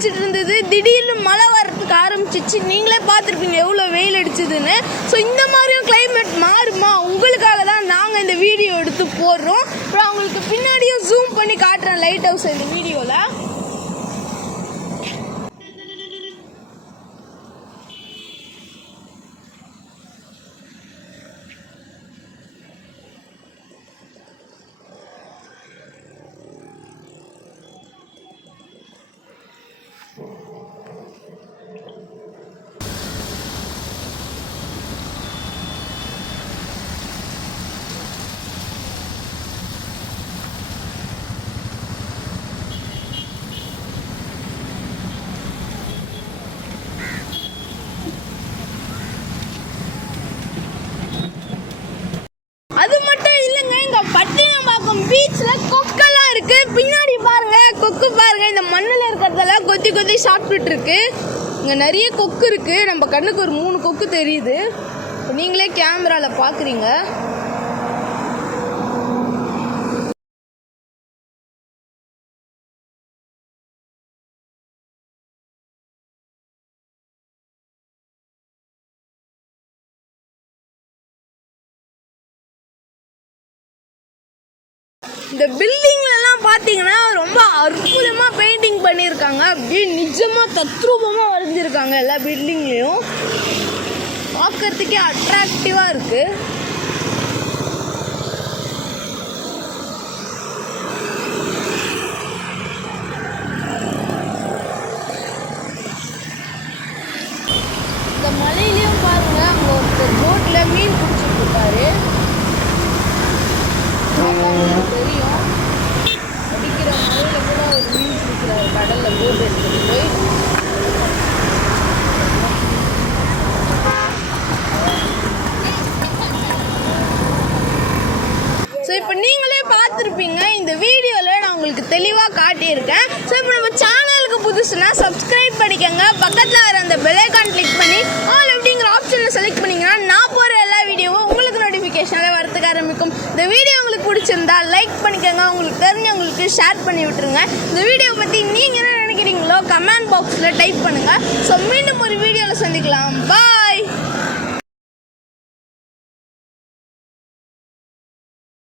அடிச்சிட்டு இருந்தது. திடீர்னு மழை வரதுக்கு ஆரம்பிச்சிச்சு. நீங்களே பார்த்துருப்பீங்க எவ்வளோ வெயில் அடிச்சதுன்னு. ஸோ இந்த மாதிரியும் கிளைமேட் மாறுமா, உங்களுக்காக தான் நாங்கள் இந்த வீடியோ எடுத்து போடுறோம். அப்புறம் அவங்களுக்கு பின்னாடியும் ஜூம் பண்ணி காட்டுறேன் லைட் ஹவுஸ் இந்த வீடியோவில். அது மட்டும் இல்லைங்க, இங்க பட்டினப்பாக்கம் பீச்சில் கொக்கெல்லாம் இருக்கு. பின்னாடி பாருங்க, கொக்கு பாருங்க, இந்த மண்ணில் இருக்கிறதெல்லாம் கொத்தி கொத்தி சாப்பிட்டுட்டு இருக்கு. இங்க நிறைய கொக்கு இருக்கு. நம்ம கண்ணுக்கு ஒரு 3 கொக்கு தெரியுது. நீங்களே கேமரால பாக்குறீங்க. இந்த பில்டிங்லாம் பார்த்தீங்கன்னா ரொம்ப அற்புதமாக பெயிண்டிங் பண்ணியிருக்காங்க. அப்படியே நிஜமாக தத்ரூபமாக வரைஞ்சிருக்காங்க. எல்லா பில்டிங்லேயும் பார்க்கறதுக்கே அட்ராக்டிவாக இருக்குது. இந்த மலையிலையும் பாருங்க, அங்கே ஒருத்தர் போட்டில் மீன் பிடிச்சிட்டு இருக்காரு. தெரியும், அடிக்கிற மழையில கூட ஒரு மீன் பிடிக்கிறாரு கடல்ல போட்டு எடுத்துட்டு போய். ஸோ இப்போ நீங்களே பார்த்துருப்பீங்க, இந்த வீடியோவில் நான் உங்களுக்கு தெளிவாக காட்டியிருக்கேன். ஸோ இப்போ நம்ம சேனலுக்கு புதுசுனா சப்ஸ்கிரைப் பண்ணிக்கோங்க. பக்கத்தில் வர அந்த பெல் ஐகான் கிளிக் பண்ணி ஆல் அப்படிங்கிற ஆப்ஷனை செலக்ட் பண்ணிங்கன்னா நான் போகிற எல்லா வீடியோவும் உங்களுக்கு நோட்டிஃபிகேஷனில் வரதுக்கு ஆரம்பிக்கும். இந்த வீடியோ உங்களுக்கு பிடிச்சிருந்தா லைக் பண்ணிக்கோங்க. உங்களுக்கு தெரிஞ்சவங்களுக்கு ஷேர் பண்ணி விட்டுருங்க. இந்த வீடியோ பற்றி நீங்கள் என்ன நினைக்கிறீங்களோ கமெண்ட் பாக்ஸில் டைப் பண்ணுங்கள். ஸோ மீண்டும் ஒரு வீடியோவில் சந்திக்கலாம். பாய்.